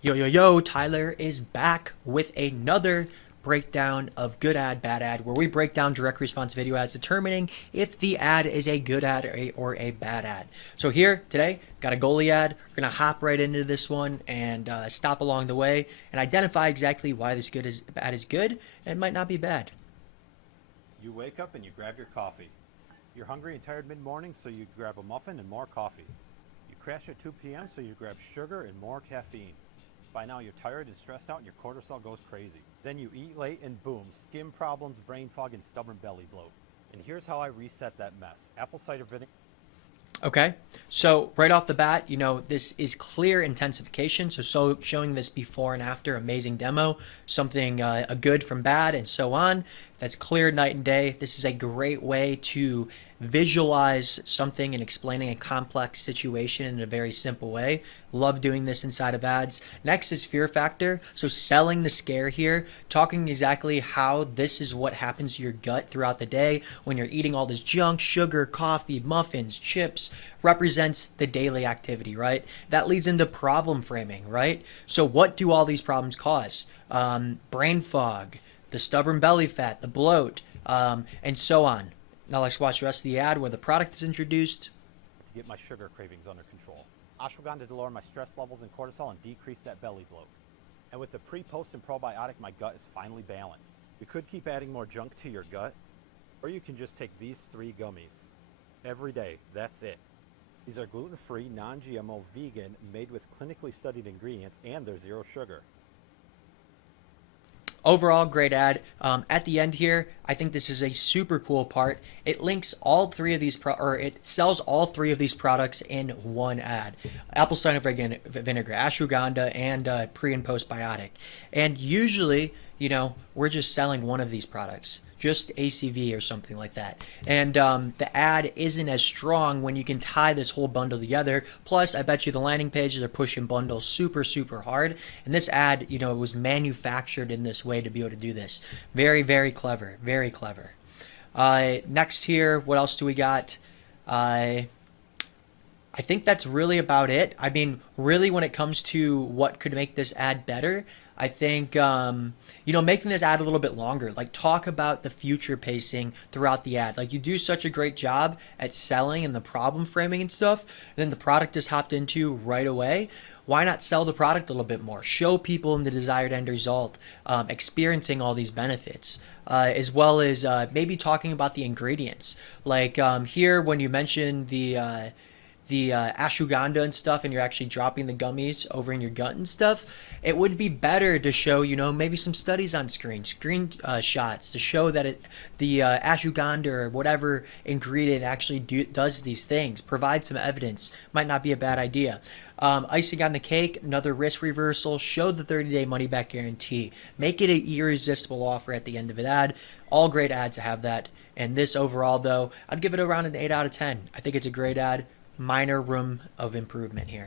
Yo, Tyler is back with another breakdown of good ad, bad ad, where we break down direct response video ads, determining if the ad is a good ad or a bad ad. So here today, got a Goli ad. We're gonna hop right into this one and stop along the way and identify exactly why this ad is good and might not be bad. You wake up and you grab your coffee. You're hungry and tired mid-morning, so you grab a muffin and more coffee. You crash at 2 p.m., so you grab sugar and more caffeine. By now you're tired and stressed out and your cortisol goes crazy. Then you eat late and boom, skin problems, brain fog, and stubborn belly bloat. And here's how I reset that mess. Apple cider vinegar. Okay, so right off the bat, this is clear intensification. So showing this before and after, amazing demo, something a good from bad and so on. That's clear night and day. This is a great way to visualize something and explaining a complex situation in a very simple way. Love doing this inside of ads. Next is fear factor. So selling the scare here, talking exactly how this is what happens to your gut throughout the day when you're eating all this junk, sugar, coffee, muffins, chips, represents the daily activity, right? That leads into problem framing, right? So what do all these problems cause? Brain fog, the stubborn belly fat, the bloat, and so on. Now let's watch the rest of the ad where the product is introduced. To get my sugar cravings under control. Ashwagandha to lower my stress levels and cortisol and decrease that belly bloat. And with the pre, post, and probiotic, my gut is finally balanced. You could keep adding more junk to your gut, or you can just take these 3 gummies every day. That's it. These are gluten-free, non-GMO, vegan, made with clinically studied ingredients, and they're 0 sugar. Overall, great ad. At the end here, I think this is a super cool part. It links all 3 of these, it sells all 3 of these products in one ad. Apple cider vinegar, ashwagandha, and pre and postbiotic. And usually, we're just selling one of these products, just ACV or something like that. And the ad isn't as strong when you can tie this whole bundle together. Plus, I bet you the landing pages are pushing bundles super, super hard. And this ad, it was manufactured in this way to be able to do this. Very, very clever. Very clever. Next here, what else do we got? I think that's really about it. I mean, really, when it comes to what could make this ad better, I think, making this ad a little bit longer, like talk about the future pacing throughout the ad. Like you do such a great job at selling and the problem framing and stuff, and then the product is hopped into right away. Why not sell the product a little bit more? Show people in the desired end result, experiencing all these benefits, as well as maybe talking about the ingredients. Like here, when you mention the ashwagandha and stuff, and you're actually dropping the gummies over in your gut and stuff, it would be better to show, maybe some studies on screen shots to show that the ashwagandha or whatever ingredient actually does these things. Provide some evidence. Might not be a bad idea. Icing on the cake, another risk reversal. Show the 30-day money-back guarantee. Make it an irresistible offer at the end of an ad. All great ads have that. And this overall, though, I'd give it around an 8 out of 10. I think it's a great ad. Minor room of improvement here.